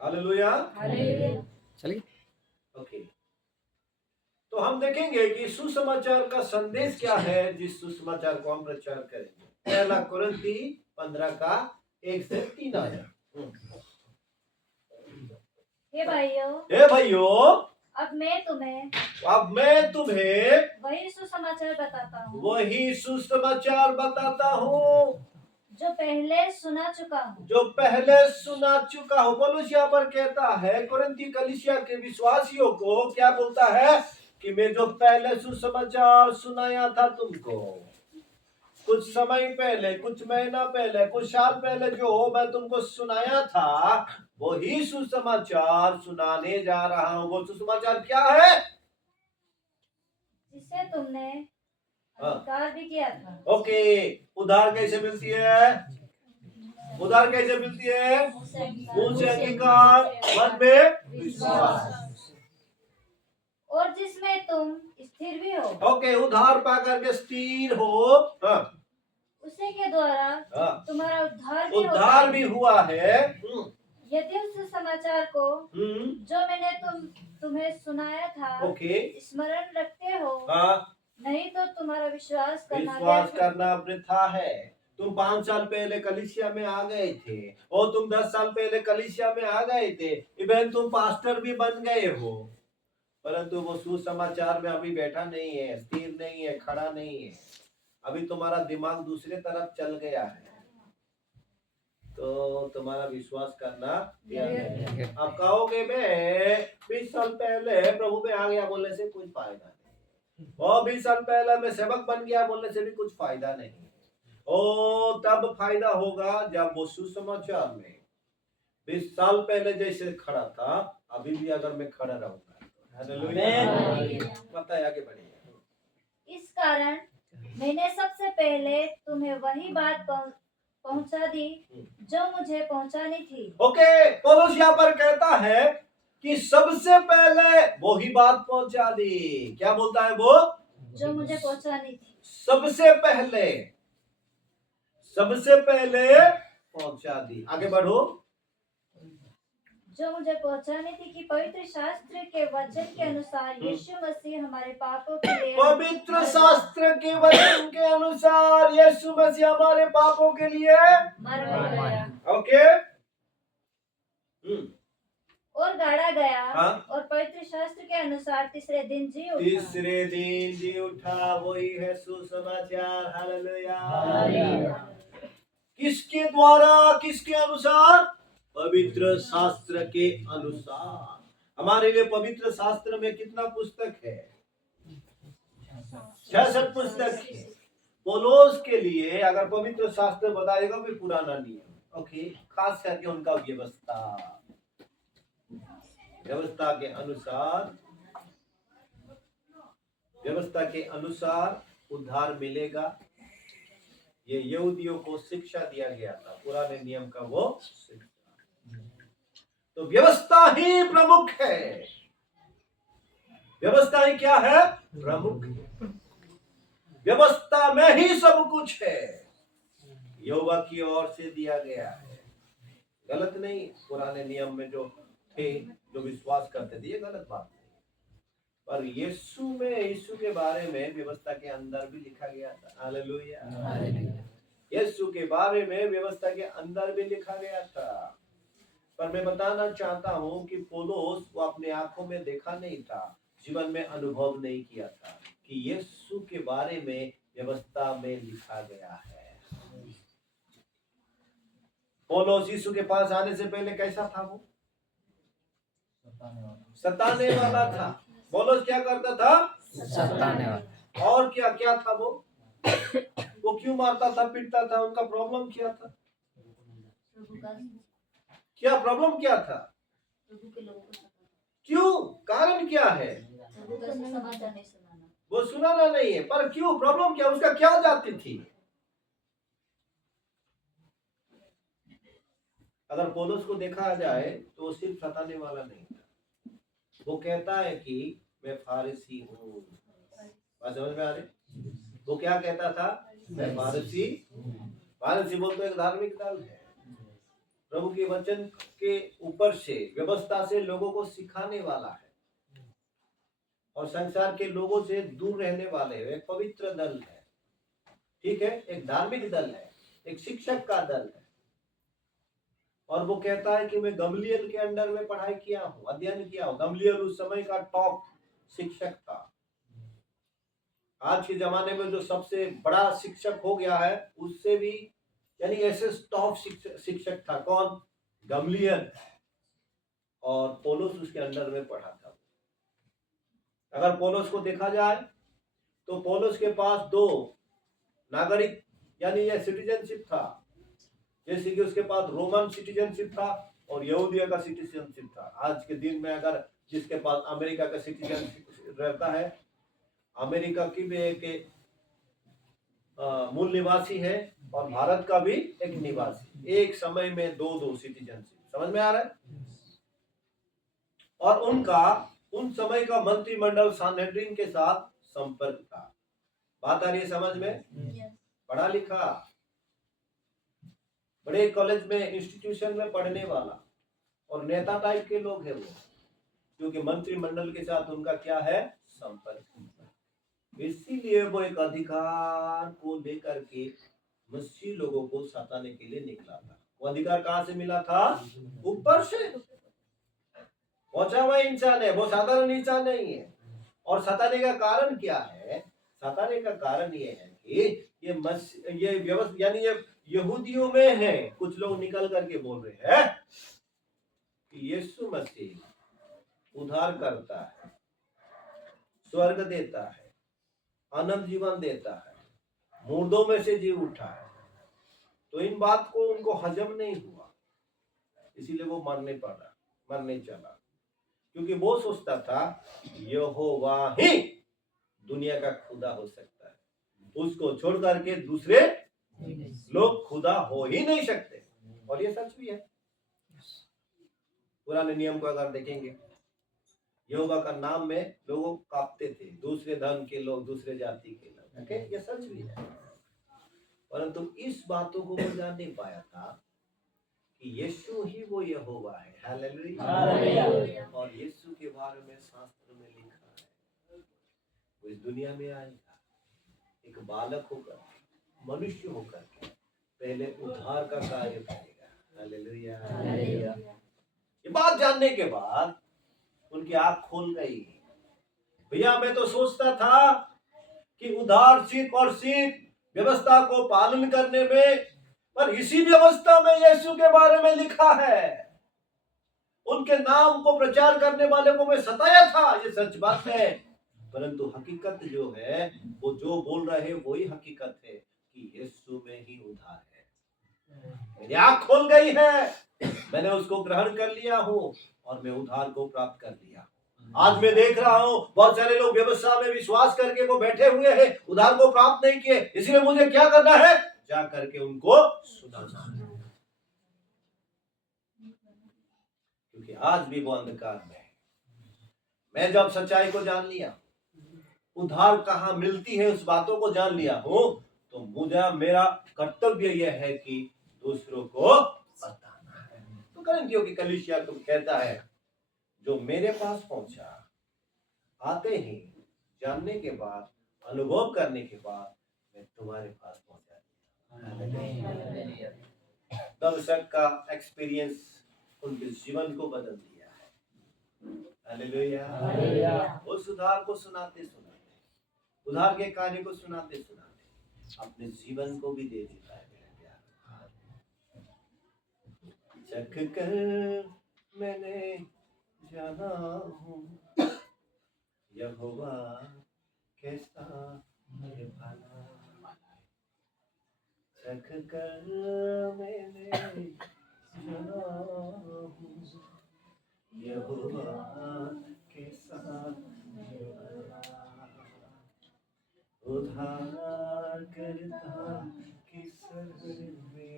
Hallelujah. चलिए okay, तो हम देखेंगे कि सुसमाचार का संदेश क्या है, जिस सुसमाचार को हम प्रचार करेंगे। पहला कुरिन्थी 15 का 1 से 3 आया। हे भाइयों, अब मैं तुम्हें वही सुसमाचार बताता हूँ वही सुसमाचार बताता हूँ जो पहले सुना चुका हूँ। पौलुस यहाँ पर कहता है कुरिन्थी कलीसिया के विश्वासियों को, क्या बोलता है कि मैं जो पहले सुसमाचार सुनाया था तुमको, कुछ समय पहले, कुछ महीना पहले, कुछ साल पहले जो मैं तुमको सुनाया था, वही सुसमाचार सुनाने जा रहा हूँ। वो सुसमाचार क्या है? जिसे तुमने अंगीकार भी किया था। ओके, उधार कैसे मिलती है? उधार कैसे मिलती है? मुंह से अंगीकार, मन में विश्वास, और जिसमें तुम स्थिर भी हो। ओके, उधार पा करके स्थिर हो। उसी के द्वारा तुम्हारा उद्धार भी हुआ है। यदि उस समाचार को जो मैंने तुम्हें सुनाया था ओके, स्मरण रखते हो, नहीं तो तुम्हारा विश्वास करना वृथा है। तुम 5 साल पहले कलीसिया में आ गए थे, और तुम 10 साल पहले कलीसिया में आ गए थे, इवन तुम पास्टर भी बन गए हो, परंतु वो सुसमाचार में अभी बैठा नहीं है, स्थिर नहीं है, खड़ा नहीं है। अभी तुम्हारा दिमाग दूसरे तरफ चल गया है, तो तुम्हारा विश्वास करना। आप कहोगे मैं 20 साल पहले प्रभु में आ गया बोलने से कुछ फायदा नहीं, और 20 साल पहले मैं सेवक बन गया बोलने से भी कुछ फायदा नहीं। और तब फायदा होगा जब वो सुसमाचार में 20 साल पहले जैसे खड़ा था, अभी भी अगर मैं खड़ा रहूंगा। बताइए, आगे बढ़िए। इस कारण मैंने सबसे पहले तुम्हें वही बात पहुंचा दी जो मुझे पहुंचानी थी। ओके, पौलुस यहाँ पर कहता है कि सबसे पहले वही बात पहुंचा दी। क्या बोलता है वो? जो मुझे पहुंचानी थी। सबसे पहले पहुंचा दी। आगे बढ़ो। जो मुझे पहुंचानी थी कि पवित्र शास्त्र के वचन के अनुसार यीशु मसीह हमारे पापों के लिए, पवित्र शास्त्र के वचन के अनुसार यीशु मसीह हमारे पापों के लिए मर गया। ओके, और गाड़ा गया। और पवित्र शास्त्र के अनुसार तीसरे दिन जी उठा। वही है सुसमाचार। हालेलुया। किसके द्वारा, किसके अनुसार? पवित्र शास्त्र के अनुसार। हमारे लिए पवित्र शास्त्र में कितना पुस्तक है? 66 पुस्तक है। पौलुस के लिए अगर पवित्र शास्त्र बताएगा भी पुराना नियम, ओके, खास करके उनका व्यवस्था के अनुसार उद्धार मिलेगा। ये यहूदियों को शिक्षा दिया गया था, पुराने नियम का वो शिक्षा। तो व्यवस्था ही प्रमुख है। व्यवस्था ही क्या है? प्रमुख है। व्यवस्था में ही सब कुछ है, यहोवा की ओर से दिया गया है। गलत नहीं, पुराने नियम में जो थे, जो विश्वास करते थे, ये गलत बात नहीं, पर यीशु के बारे में व्यवस्था के अंदर भी लिखा गया था। हालेलुया। यीशु के बारे में व्यवस्था के अंदर भी लिखा गया था, पर मैं बताना चाहता हूं कि पौलुस वो अपने आंखों में देखा नहीं था, जीवन में अनुभव नहीं किया था कि यीशु के बारे में व्यवस्था में लिखा गया है। पौलुस यीशु के पास आने से पहले कैसा था? वो सताने वाला था। पौलुस क्या करता था? सताने वाला। और क्या क्या था वो क्यों मारता था, पीटता था? उनका प्रॉब्लम क्या था? क्या प्रॉब्लम क्या था? क्यों? कारण क्या है? वो सुनाना नहीं है, पर क्यों? प्रॉब्लम क्या? उसका क्या जाति थी? अगर पौलुस को देखा जाए तो वो सिर्फ सताने वाला नहीं था। वो कहता है कि मैं फारसी हूँ। बात समझ में आ रही? वो क्या कहता था? मैं फारसी बोल तो एक धार्मिक दल है, प्रभु के वचन के ऊपर से, व्यवस्था से लोगों को सिखाने वाला है और संसार के लोगों से दूर रहने वाले एक पवित्र दल है, ठीक है, एक धार्मिक दल है, एक शिक्षक का दल है। और वो कहता है कि मैं गमलीएल के अंडर में पढ़ाई किया हूँ, अध्ययन किया हूँ। गमलीएल उस समय का टॉप शिक्षक था। आज के जमाने में जो सबसे बड़ा शिक्षक हो गया है, उससे भी यानी ऐसे टॉप शिक्षक था कौन? गमलीएल। और पौलुस उसके अंडर में पढ़ा था। अगर पौलुस को देखा जाए तो पौलुस के पास 2 नागरिक यानी ये सिटीजनशिप था, जैसे कि उसके पास रोमन सिटीजनशिप था और यहूदिया का सिटीजनशिप था। आज के दिन में अगर जिसके पास अमेरिका का सिटीजनशिप रहता है, अमेरिका की भी एक मूल निवासी है और भारत का भी एक निवासी, एक समय में 2 सिटीजनशिप। समझ में आ रहा है? और उनका उन समय का मंत्रिमंडल सनहेड्रिन के साथ संपर्क था। बात आ रही है समझ में? पढ़ा लिखा, बड़े कॉलेज में, इंस्टीट्यूशन में पढ़ने वाला और नेता टाइप के लोग हैं वो, क्योंकि मंत्रिमंडल के साथ उनका क्या है? संपर्क। इसीलिए वो एक अधिकार को लेकर के मसीही लोगों को सताने के लिए निकला था। वो अधिकार कहां से मिला था? ऊपर से पहुंचा हुआ इंसान है, वो साधारण इंसान नहीं है। और सताने का कारण क्या है? सताने का कारण ये है कि ये व्यवस्था यानी ये यहूदियों में है। कुछ लोग निकल करके बोल रहे हैं कि यीशु मसीह उद्धार करता है, स्वर्ग देता है, अनंत जीवन देता है, मुर्दों में से जी उठा है। तो इन बात को उनको हजम नहीं हुआ, इसीलिए वो मरने चला। क्योंकि वो सोचता था यहोवा ही दुनिया का खुदा हो सकता है, उसको छोड़ करके दूसरे लोग खुदा हो ही नहीं सकते। और ये सच भी है। पुराने नियम को अगर देखेंगे, यहोवा का नाम में लोगों कांपते थे, दूसरे धर्म के लोग, दूसरे जाति के लोग। ओके, ये सच भी है। परंतु इस बातों को वो जान नहीं पाया था कि यीशु ही वो यहोवा है। हालेलुया। और यीशु के बारे में शास्त्र में लिखा है, वो इस दुनिया में आएगा एक बालक होकर, मनुष्य होकर के पहले उद्धार का कार्य करेगा। हालेलुया। ये बात जानने के बाद उनकी आंख खोल गई। भैया मैं तो सोचता था कि उद्धार सिर्फ और सिर्फ व्यवस्था को पालन करने में, पर इसी व्यवस्था में यीशु के बारे में लिखा है। उनके नाम को प्रचार करने वाले को मैं सताया था, ये सच बात है। परंतु हकीकत जो है, वो जो बोल रहे हैं वही हकीकत है कि यीशु में ही उद्धार है। मेरी आंख खोल गई है, मैंने उसको ग्रहण कर लिया हूँ और मैं उद्धार को प्राप्त कर लिया। आज मैं देख रहा हूँ बहुत सारे लोग व्यवस्था में विश्वास करके वो बैठे हुए हैं, उद्धार को प्राप्त नहीं किए। इसलिए मुझे क्या करना है? जा करके उनको सुनाना है, क्योंकि आज भी वो अंधकार में है। मैं जब सच्चाई को जान लिया, उद्धार कहाँ मिलती है उस बातों को जान लिया हूँ, तो मुझे मेरा कर्तव्य यह है कि दूसरों को बताना है। तो करिन्थियों की कलीसिया को कहता है, जो मेरे पास पहुंचा, आते ही जानने के बाद, अनुभव करने के बाद मैं तुम्हारे पास पहुंचा दिया। तब तक का एक्सपीरियंस उनके जीवन को बदल दिया है। हालेलुया। उस उद्धार को सुनाते सुनाते, उद्धार के कार्य को सुनाते सुनाते अपने जीवन को भी दे देता है। चख कर मैंने जाना हूँ यहोवा कैसा है भला। चख कर मैंने जाना हूँ यहोवा कैसा है भला। उद्धार करता किस में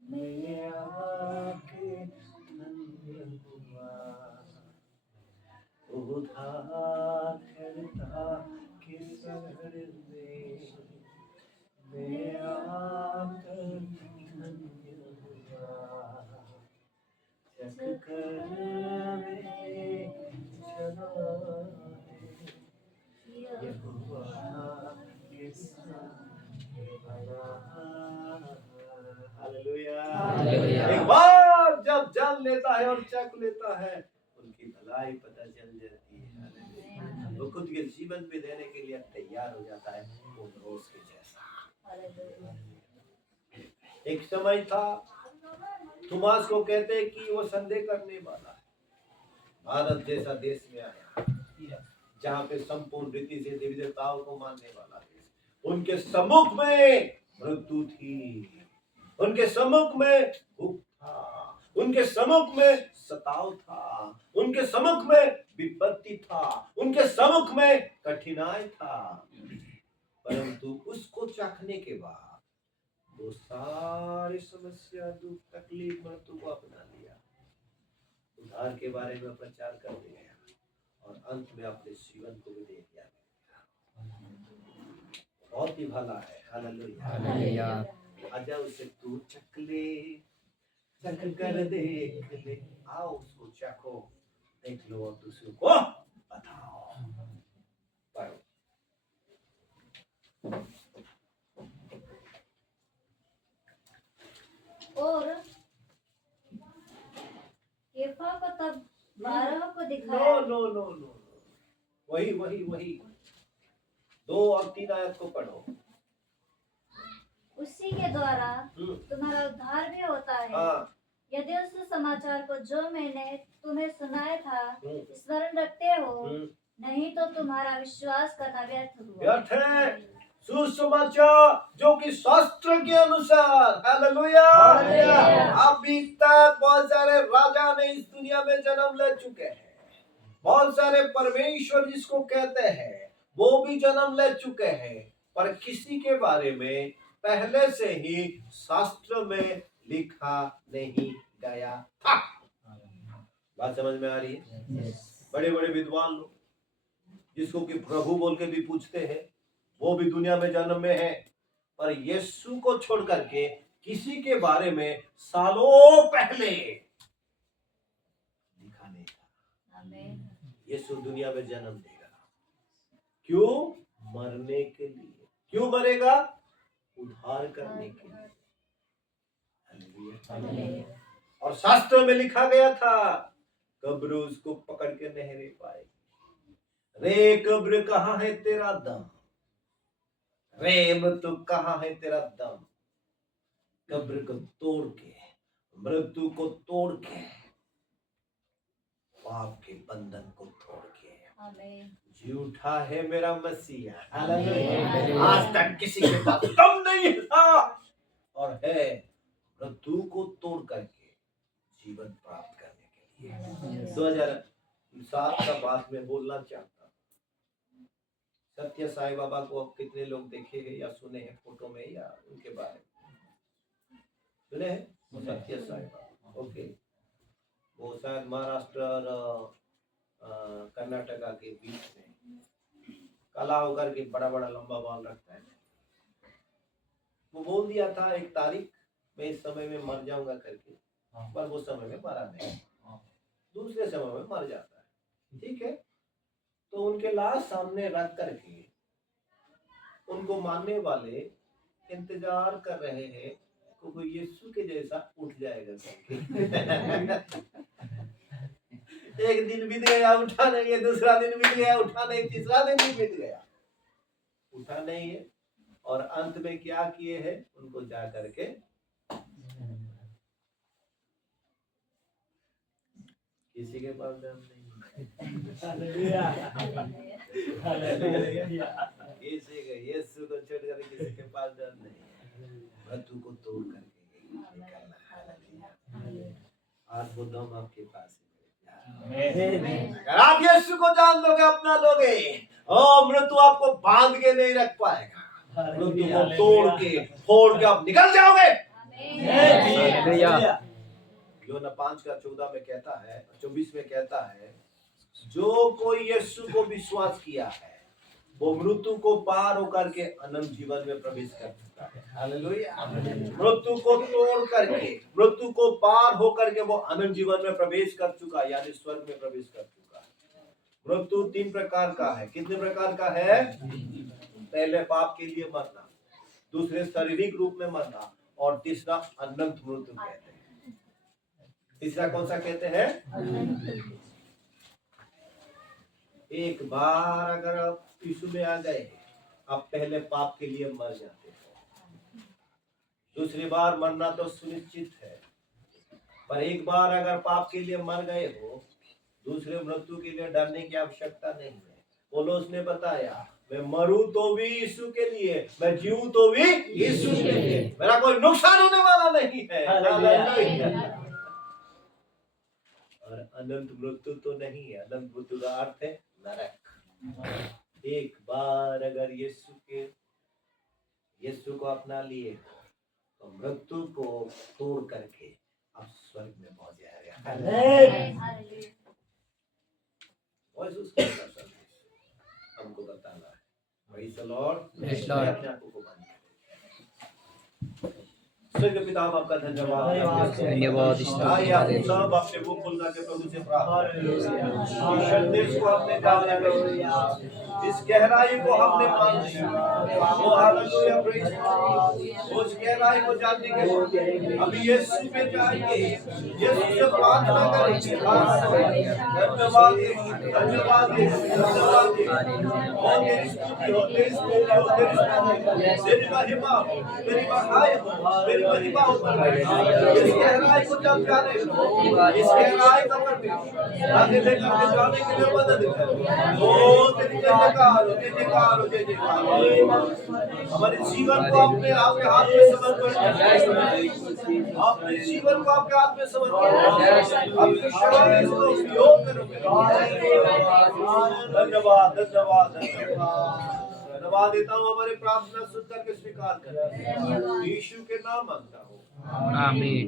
मैं आके धन्य हुआ। उद्धार करता किस में मैं आकर धन्य हुआ। कर मेरे चलाए, यहोवा के साथ भला। हालेलुया। हालेलुया। एक बार जब जान लेता है और चख लेता है, उनकी भलाई पता चल जाती है। हालेलुया। वो खुद के जीवन में देने के लिए तैयार हो जाता है, वो रोज के जैसा। एक समय था, थोमास को कहते हैं कि वो संदेह करने वाला है। भारत जैसा देश में आया, जहाँ पे संपूर्ण रीति से देवी देवताओं को मानने वाला देश, उनके सम्मुख में मृत्यु थी, उनके सम्मुख में भूख था, उनके सम्मुख में सताव था, उनके सम्मुख में विपत्ति था, उनके सम्मुख में कठिनाई था। परंतु उसको चखने के बाद वो सारी समस्या, दुख, तकलीफ, मृत्यु को अपना लिया, उद्धार के बारे में प्रचार करते गया और अंत में अपने जीवन को भी दे दिया। बहुत ही भला है। हालेलुया। हालेलुया। आजा उसे तू चख ले, चख कर देख ले। आओ उसको चखो, देख लो और दूसरों को बताओ। पढ़ो। और केफा को तब 12 को नो दिखाया। नो नो नो, वही वही वही 2 और 3 आयत को पढ़ो। उसी के द्वारा तुम्हारा उद्धार भी होता है, हाँ, यदि उस समाचार को जो मैंने तुम्हें सुनाया था स्मरण रखते हो, हम्म। नहीं तो तुम्हारा विश्वास करना व्यर्थ हुआ। व्यर्थ है। सुसमाचार जो कि शास्त्र के अनुसार। हालेलुया। हालेलुया। अभी तक बहुत सारे राजा ने इस दुनिया में जन्म ले चुके हैं, बहुत सारे परमेश्वर जिसको कहते हैं वो भी जन्म ले चुके हैं, पर किसी के बारे में पहले से ही शास्त्र में लिखा नहीं गया था। बात समझ में आ रही है? बड़े बड़े विद्वान लोग जिसको कि प्रभु बोल के भी पूछते हैं, वो भी दुनिया में जन्म में है, पर यीशु को छोड़ करके किसी के बारे में सालों पहले लिखा नहीं था। आमीन। यीशु दुनिया में जन्म देगा, क्यों? मरने के लिए। क्यों मरेगा? उद्धार करने के लिए। हालेलुया। और शास्त्र में लिखा गया था, कब्र उसको पकड़ के नहीं रह पाएगी। रे कब्र कहाँ है तेरा दम, रे मृत्यु कहाँ है तेरा दम। कब्र को तोड़ के, मृत्यु को तोड़ के, पाप के बंधन को तोड़ के आमीन। जी उठा है मेरा मसीहा। हालेलुया। हालेलुया। आज तक किसी के पास दम नहीं था और है, मृत्यु को तोड़ करके जीवन प्राप्त करने के लिए। 2007 का बात में बोलना चाहता हूँ। सत्य साईं बाबा को कितने लोग देखे हैं या सुने हैं फोटो में या उनके बारे में सुने हैं? वो सत्य साईं बाबा, ओके, वो शायद महाराष्ट्र और कर्नाटका के बीच में काला होकर के बड़ा बड़ा लंबा बाल रखता है। वो बोल दिया था एक तारीख, मैं इस समय में मर जाऊंगा करके, पर वो समय में मरा नहीं, दूसरे समय में मर जाता है। ठीक है, तो उनके लाश सामने रख करके उनको मानने वाले इंतजार कर रहे हैं कि कोई यीशु के जैसा उठ जाएगा करके। एक दिन बीत गया, उठा नहीं है, दूसरा दिन बीत गया, उठा नहीं, तीसरा दिन भी बीत गया, उठा नहीं है। और अंत में क्या किए हैं? उनको जा करके किसी के पास दम नहीं। यीशु को छोड़ कर किसी के पास दम नहीं, मृत्यु को तोड़ करके आज वो दम आपके पास है। अगर आप यीशु को जान लोगे, अपना लोगे, ओ मृत्यु आपको बांध के नहीं रख पाएगा, मृत्यु को तोड़ के फोड़ के आप निकल जाओगे। हालेलुया। योना 5:14 में कहता है, 24 में कहता है, जो कोई यीशु को विश्वास किया है वो मृत्यु को पार होकर के अनंत जीवन में प्रवेश कर चुका है। हालेलुया। मृत्यु को तोड़ करके, मृत्यु को पार हो करके वो अनंत जीवन में प्रवेश कर चुका, यानी स्वर्ग में प्रवेश कर चुका है। मृत्यु 3 प्रकार का है। कितने प्रकार का है? पहले पाप के लिए मरना, दूसरे शारीरिक रूप में मरना, और तीसरा अनंत मृत्यु कहते हैं। तीसरा कौन सा कहते हैं? एक बार अगर आप यीशु में आ गए, आप पहले पाप के लिए मर जाते हो। दूसरी बार मरना तो सुनिश्चित है, पर एक बार अगर पाप के लिए मर गए हो, दूसरे मृत्यु के लिए डरने की आवश्यकता नहीं है। पौलुस ने बताया, मैं मरूं तो भी यीशु के लिए, मैं जीऊं तो भी यीशु के लिए, मेरा कोई नुकसान होने वाला नहीं है। और अनंत मृत्यु तो नहीं है। अनंत मृत्यु का अर्थ है नरक। एक बार अगर यीशु को अपना लिए तो मृत्यु को तोड़ करके अब स्वर्ग में पहुंच जाएगा। हमको बताना है। Praise the Lord। Praise the Lord। अपने आप को बंद करें। स्वर्ग पिता हम आपका धन्यवाद धन्यवाद। आइए आप सब अपने मुंह खोल करके प्रभु से प्रार्थना। इस संदेश को हमने जाना है, इस गहराई को हमने मान लिया। ओ हालेलुया, प्रेज़ गॉड। उस गहराई को जानने के बाद हम यीशु में जाएंगे, यीशु से प्रार्थना करेंगे। धन्यवाद, धन्यवाद, धन्यवाद। और तेरी स्तुति हो, तेरी स्तुति हो, तेरी स्तुति हो, तेरी महिमा हो, तेरी बड़ाई हो, तेरी महिमा हो। इस गहराई को जब जाने, इस गहराई को आगे लेकर के जाने के लिए मदद कर। ओ तेरी जयकार हो, जय जयकार हो, जय जयकार हो। हमारे जीवन को अपने आपके हाथ में समर्पण करें, अपने जीवन को आपके हाथ में समर्पण करें, अपने शरीर को उपयोग करोगे। धन्यवाद, धन्यवाद, धन्यवाद। धन्यवाद देता हूँ, हमारे प्रार्थना सुन करके स्वीकार करें। यीशु के नाम मांगता हूँ, आमीन।